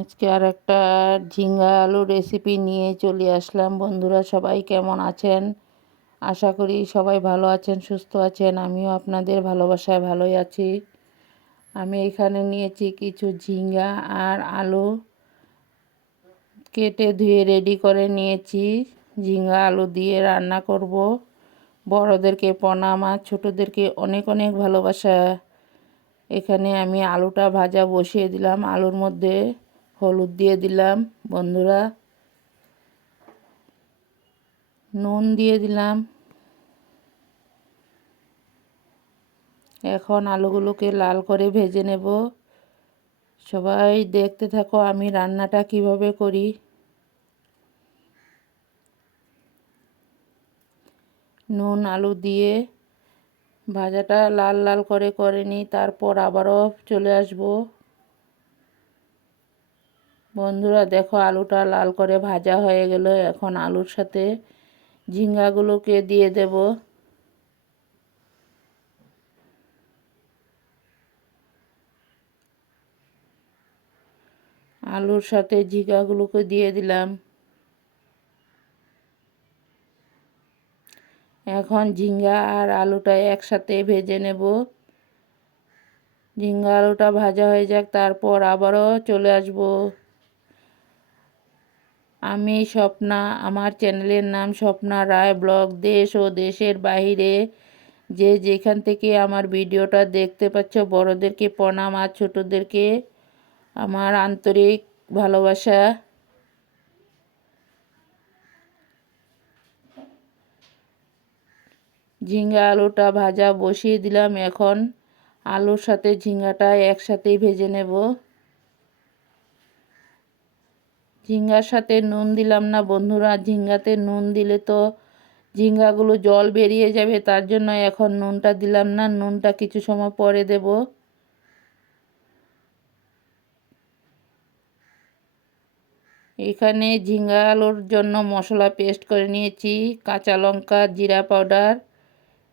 আজকে আর একটা ঝিঙ্গা আলু রেসিপি নিয়ে চলে আসলাম। বন্ধুরা সবাই কেমন আছেন? আশা করি সবাই ভালো আছেন, সুস্থ আছেন। আমিও আপনাদের ভালোবাসায় ভালোই আছি। আমি এখানে নিয়েছি কিছু ঝিঙ্গা আর আলু কেটে ধুয়ে রেডি করে নিয়েছি। ঝিঙ্গা আলু দিয়ে রান্না করব। বড়োদেরকে প্রণাম আর ছোটোদেরকে অনেক অনেক ভালোবাসা। এখানে আমি আলুটা ভাজা বসিয়ে দিলাম। আলুর মধ্যে হলুদ দিয়ে দিলাম বন্ধুরা, নুন দিয়ে দিলাম। এখন আলুগুলোকে লাল করে ভেজে নেব। সবাই দেখতে থাকো আমি রান্নাটা কিভাবে করি। নুন আলু দিয়ে ভাজাটা লাল লাল করে নিই, তারপর আবারও চলে আসব। বন্ধুরা দেখো আলুটা লাল করে ভাজা হয়ে গেল। এখন আলুর সাথে ঝিঙ্গাগুলোকে দিয়ে দেব। আলুর সাথে ঝিঙ্গাগুলোকে দিয়ে দিলাম। এখন ঝিঙ্গা আর আলুটা একসাথে ভেজে নেব। ঝিঙ্গা আলুটা ভাজা হয়ে যাক, তারপর আবারও চলে আসব। আমি স্বপ্না, আমার চ্যানেলের নাম স্বপ্না রায় ব্লগ। দেশ ও দেশের বাইরে যে যেখান থেকে আমার ভিডিওটা দেখতে পাচ্ছ, বড়োদেরকে প্রণাম আর ছোটোদেরকে আমার আন্তরিক ভালোবাসা। ঝিঙ্গা আলুটা ভাজা বসিয়ে দিলাম। এখন আলুর সাথে ঝিঙ্গাটা একসাথেই ভেজে নেব। ঝিঙ্গার সাথে নুন দিলাম না বন্ধুরা। ঝিঙ্গাতে নুন দিলে তো ঝিঙ্গাগুলো জল বেরিয়ে যাবে, তার জন্য এখন নুনটা দিলাম না। নুনটা কিছু সময় পরে দেব। এখানে ঝিঙ্গা আলুর জন্য মশলা পেস্ট করে নিয়েছি। কাঁচা লঙ্কা, জিরা পাউডার,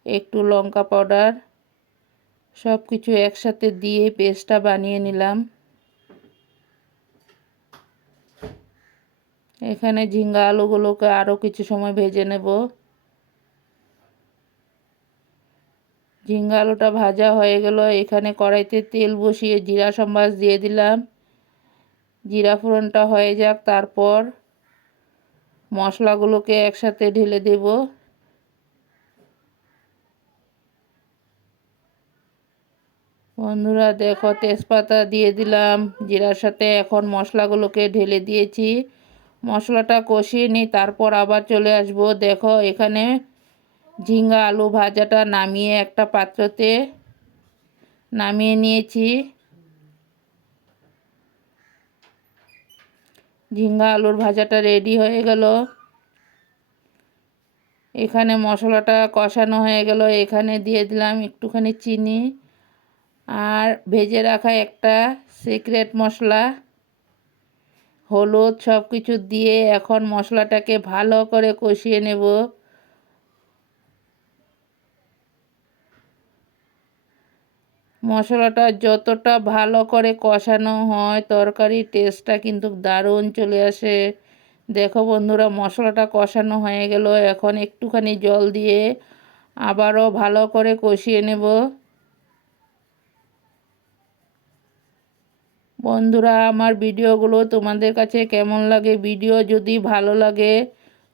একটু লঙ্কা পাউডার, সব কিছু একসাথে দিয়ে পেস্টটা বানিয়ে নিলাম। এখানে ঝিঙ্গা আলুগুলোকে আরও কিছু সময় ভেজে নেব। ঝিঙ্গা আলুটা ভাজা হয়ে গেল। এখানে কড়াইতে তেল বসিয়ে জিরা সম্বাস দিয়ে দিলাম। জিরা ফোড়নটা হয়ে যাক, তারপর মশলাগুলোকে একসাথে ঢেলে দেব। বন্ধুরা দেখো তেজপাতা দিয়ে দিলাম জিরার সাথে। এখন মশলাগুলোকে ঢেলে দিয়েছি। মশলাটা কষিয়ে নিই, তারপর আবার চলে আসব। দেখো এখানে ঝিঙ্গা আলু ভাজাটা নামিয়ে একটা পাত্রতে নামিয়ে নিয়েছি। ঝিঙ্গা আলুর ভাজাটা রেডি হয়ে গেল। এখানে মশলাটা কষানো হয়ে গেল। এখানে দিয়ে দিলাম একটুখানি চিনি আর ভেজে রাখা একটা সিক্রেট মশলা, হলুদ, সব কিছু দিয়ে এখন মশলাটাকে ভালো করে কষিয়ে নেব। মশলাটা যতটা ভালো করে কষানো হয় তরকারির টেস্টটা কিন্তু দারুণ চলে আসে। দেখো বন্ধুরা মশলাটা কষানো হয়ে গেল। এখন একটুখানি জল দিয়ে আবারও ভালো করে কষিয়ে নেব। বন্ধুরা আমার ভিডিওগুলো তোমাদের কাছে কেমন লাগে? ভিডিও যদি ভালো লাগে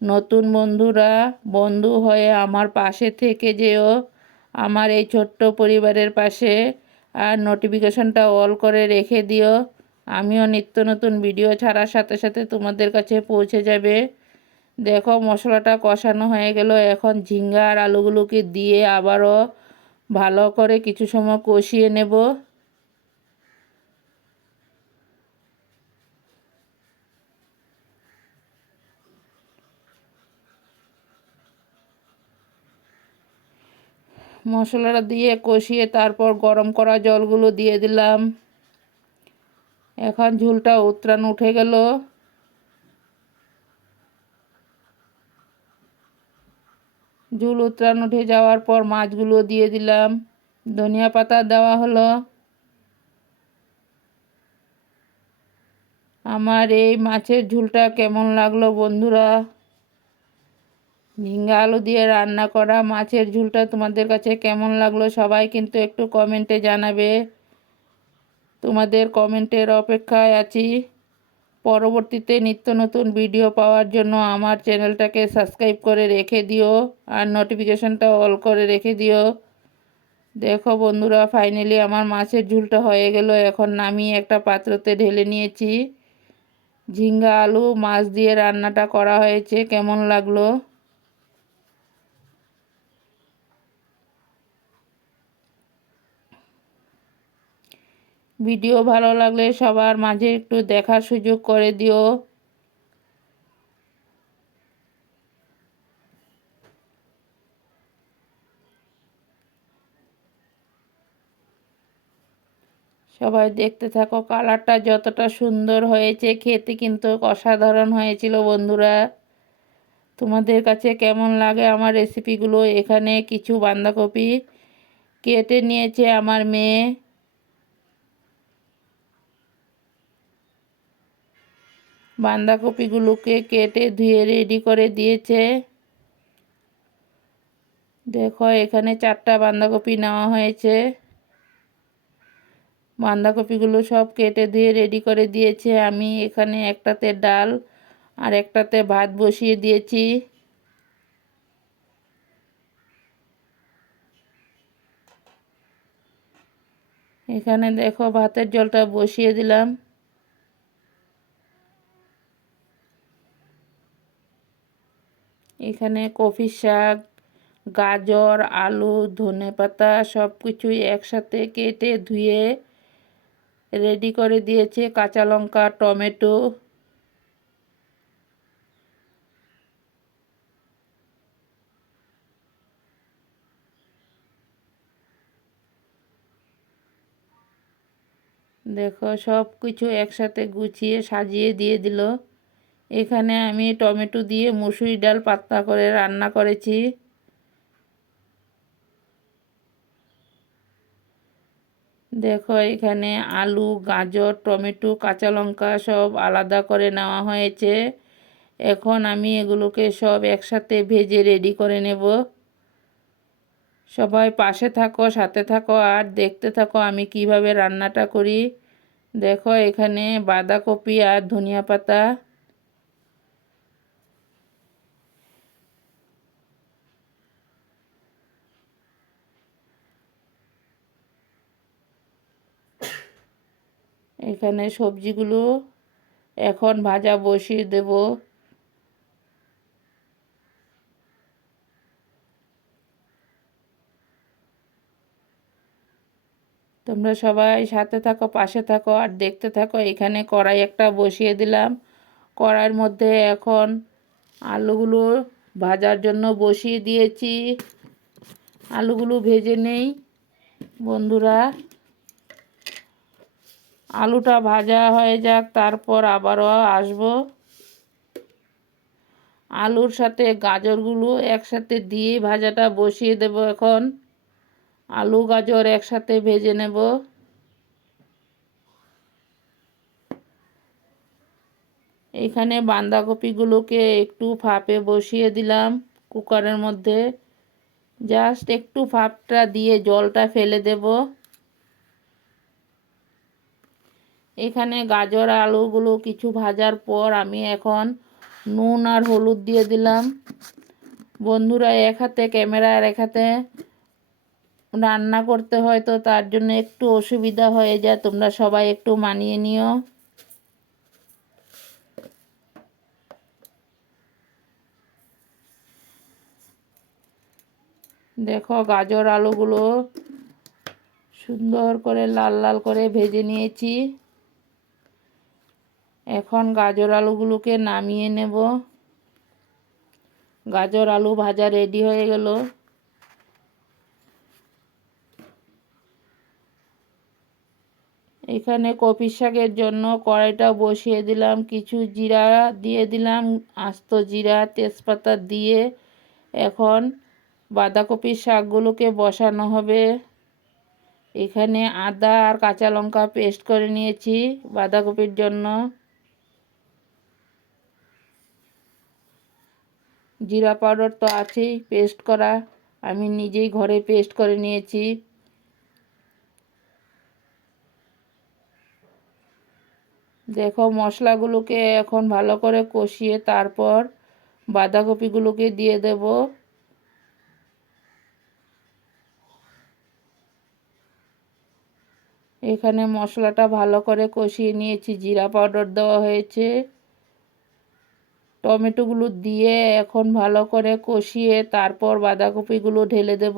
নতুন বন্ধুরা বন্ধু হয়ে আমার পাশে থেকে যেও, আমার এই ছোট্ট পরিবারের পাশে। আর নোটিফিকেশনটা অল করে রেখে দিও। আমিও নিত্য নতুন ভিডিও ছাড়ার সাথে সাথে তোমাদের কাছে পৌঁছে যাবে। দেখো মশলাটা কষানো হয়ে গেল। এখন ঝিঙ্গা আর আলুগুলোকে দিয়ে আবারও ভালো করে কিছু সময় কষিয়ে নেব। মশলাটা দিয়ে কষিয়ে তারপর গরম করা জলগুলো দিয়ে দিলাম। এখন ঝোলটা উতরান উঠে গেল। ঝোল উতরান উঠে যাওয়ার পর মাছগুলো দিয়ে দিলাম। ধনিয়া পাতা দেওয়া হলো। আমার এই মাছের ঝোলটা কেমন লাগলো বন্ধুরা? ঝিঙ্গা আলু দিয়ে রান্না করা মাছের ঝোলটা তোমাদের কাছে কেমন লাগলো সবাই কিন্তু একটু কমেন্টে জানাবে। তোমাদের কমেন্টের অপেক্ষায় আছি। পরবর্তীতে নিত্য নতুন ভিডিও পাওয়ার জন্য আমার চ্যানেলটাকে সাবস্ক্রাইব করে রেখে দিও আর নোটিফিকেশনটা অল করে রেখে দিও। দেখো বন্ধুরা, ফাইনালি আমার মাছের ঝোলটা হয়ে গেল। এখন নামিয়ে একটা পাত্রতে ঢেলে নিয়েছি। ঝিঙ্গা আলু মাছ দিয়ে রান্নাটা করা হয়েছে, কেমন লাগলো? ভিডিও ভালো লাগলে সবার মাঝে একটু দেখার সুযোগ করে দিও। সবাই দেখতে থাকো। কালারটা যতটা সুন্দর হয়েছে, খেতে কিন্তু অসাধারণ হয়েছিল বন্ধুরা। তোমাদের কাছে কেমন লাগে আমার রেসিপিগুলো? এখানে কিছু বাঁধাকপি কেটে নিয়েছে আমার মেয়ে। বাঁধাকপিগুলোকে কেটে ধুয়ে রেডি করে দিয়েছে। দেখো এখানে 4টা বাঁধাকপি নেওয়া হয়েছে। বাঁধাকপিগুলো সব কেটে ধুয়ে রেডি করে দিয়েছে। আমি এখানে একটাতে ডাল আর একটাতে ভাত বসিয়ে দিয়েছি। এখানে দেখো ভাতের জলটা বসিয়ে দিলাম। এখানে কফি শাক, গাজর, আলু, ধনেপাতা সব কিছুই একসাথে কেটে ধুয়ে রেডি করে দিয়েছে। কাঁচা লঙ্কা, টমেটো। দেখো সব কিছু একসাথে গুছিয়ে সাজিয়ে দিয়ে দিল। এখানে আমি টমেটো দিয়ে মুসুরি ডাল পাতলা করে রান্না করেছি। দেখো এখানে আলু, গাজর, টমেটো, কাঁচা লঙ্কা সব আলাদা করে নেওয়া হয়েছে। এখন আমি এগুলোকে সব একসাথে ভেজে রেডি করে নেব। সবাই পাশে থাকো, সাথে থাকো আর দেখতে থাকো আমি কিভাবে রান্নাটা করি। দেখো এখানে বাঁধাকপি আর ধনিয়া পাতা। এখানে সবজিগুলো এখন ভাজা বসিয়ে দেব। তোমরা সবাই সাথে থাকো, পাশে থাকো আর দেখতে থাকো। এখানে কড়াই একটা বসিয়ে দিলাম। কড়াইয়ের মধ্যে এখন আলুগুলো ভাজার জন্য বসিয়ে দিয়েছি। আলুগুলো ভেজে নেই বন্ধুরা। আলুটা ভাজা হয়ে যাক, তারপর আবারও আসবো। আলুর সাথে গাজরগুলো একসাথে দিয়ে ভাজাটা বসিয়ে দেব। এখন আলু গাজর একসাথে ভেজে নেব। এখানে বাঁধাকপিগুলোকে একটু ভাপে বসিয়ে দিলাম কুকারের মধ্যে। জাস্ট একটু ভাপটা দিয়ে জলটা ফেলে দেব। এখানে গাজর আলুগুলো কিছু ভাজার পর আমি এখন নুন আর হলুদ দিয়ে দিলাম। বন্ধুরা, এক হাতে ক্যামেরা আর এক হাতে রান্না করতে হয়, তো তার জন্য একটু অসুবিধা হয়ে যায়। তোমরা সবাই একটু মানিয়ে নিও। দেখো গাজর আলুগুলো সুন্দর করে লাল লাল করে ভেজে নিয়েছি। এখন গাজর আলুগুলোকে নামিয়ে নেব। গাজর আলু ভাজা রেডি হয়ে গেল। এখানে কপি শাকের জন্য কড়াইটা বসিয়ে দিলাম। কিছু জিরা দিয়ে দিলাম, আস্ত জিরা, তেজপাতা দিয়ে এখন বাঁধাকপির শাকগুলোকে বসানো হবে। এখানে আদা আর কাঁচা লঙ্কা পেস্ট করে নিয়েছি বাঁধাকপির জন্য। জিরা পাউডার তো আছেই পেস্ট করা, আমি নিজেই ঘরে পেস্ট করে নিয়েছি। দেখো মশলাগুলোকে এখন ভালো করে কষিয়ে তারপর বাঁধাকপিগুলোকে দিয়ে দেব। এখানে মশলাটা ভালো করে কষিয়ে নিয়েছি, জিরা পাউডার দেওয়া হয়েছে, টমেটোগুলো দিয়ে এখন ভালো করে কষিয়ে তারপর বাঁধাকপিগুলো ঢেলে দেব।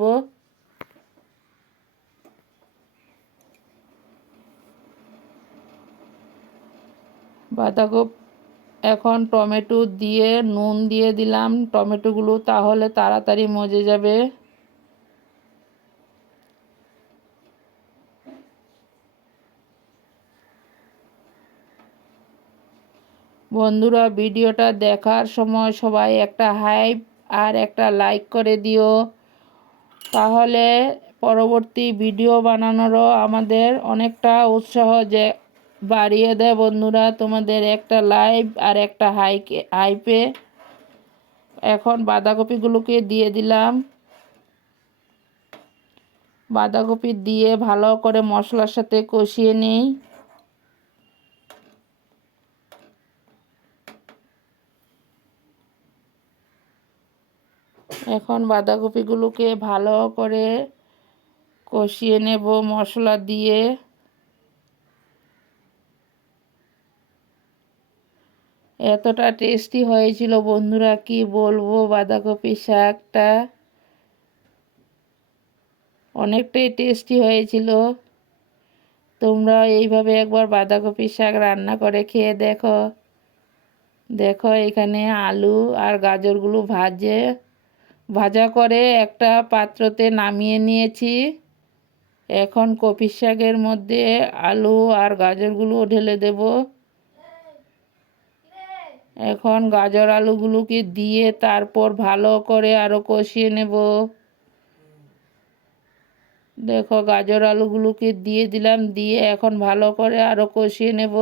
বাঁধাকপি এখন টমেটো দিয়ে নুন দিয়ে দিলাম টমেটোগুলো, তাহলে তাড়াতাড়ি মজে যাবে। বন্ধুরা ভিডিওটা দেখার সময় সবাই একটা হাইপ আর একটা লাইক করে দিও, তাহলে পরবর্তী ভিডিও বানানোরও আমাদের অনেকটা উৎসাহ যে বাড়িয়ে দেয়। বন্ধুরা তোমাদের একটা লাইক আর একটা হাইপে এখন বাঁধাকপিগুলোকে দিয়ে দিলাম। বাঁধাকপি দিয়ে ভালো করে মশলার সাথে কষিয়ে নিই। এখন বাঁধাকপিগুলোকে ভালো করে কষিয়ে নেব মশলা দিয়ে। এতটা টেস্টি হয়েছিল বন্ধুরা, কি বলবো, বাঁধাকপি শাকটা অনেকটাই টেস্টি হয়েছিল। তোমরা এইভাবে একবার বাঁধাকপি শাক রান্না করে খেয়ে দেখো। দেখো এখানে আলু আর গাজরগুলো ভাজা করে একটা পাত্রতে নামিয়ে নিয়েছি। এখন কপি শাকের মধ্যে আলু আর গাজরগুলো ঢেলে দেব। এখন গাজর আলুগুলোকে দিয়ে তারপর ভালো করে আরও কষিয়ে নেব। দেখো গাজর আলুগুলোকে দিয়ে দিলাম, দিয়ে এখন ভালো করে আরও কষিয়ে নেব।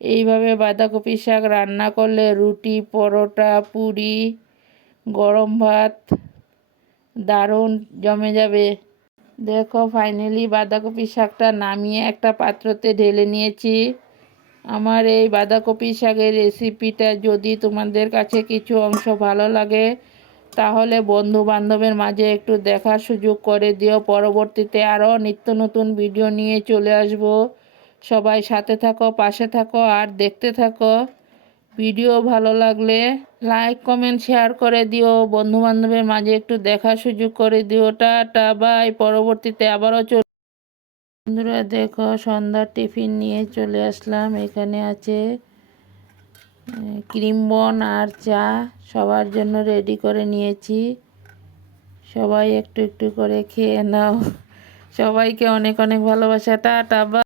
এইভাবে বাঁধাকপি শাক রান্না করলে রুটি, পরোটা, পুরি, গরম ভাত দারুণ জমে যাবে। দেখো ফাইনালি বাঁধাকপি শাকটা নামিয়ে একটা পাত্রতে ঢেলে নিয়েছি। আমার এই বাঁধাকপি শাকের রেসিপিটা যদি তোমাদের কাছে কিছু অংশ ভালো লাগে তাহলে বন্ধু বান্ধবের মাঝে একটু দেখার সুযোগ করে দিও। পরবর্তীতে আরও নিত্য নতুন ভিডিও নিয়ে চলে আসব। সবাই সাথে থাকো, পাশে থাকো আর দেখতে থাকো। ভিডিও ভালো লাগলে লাইক কমেন্ট শেয়ার করে দিও, বন্ধু বান্ধবের মাঝে একটু দেখার সুযোগ করে দিও। টাটা বাই, পরবর্তীতে আবারও বন্ধুরা দেখো সন্ধ্যার টিফিন নিয়ে চলে আসলাম। এখানে আছে ক্রিম বন আর চা, সবার জন্য রেডি করে নিয়েছি। সবাই একটু একটু করে খেয়ে নাও। সবাইকে অনেক অনেক ভালোবাসা। Tata bye.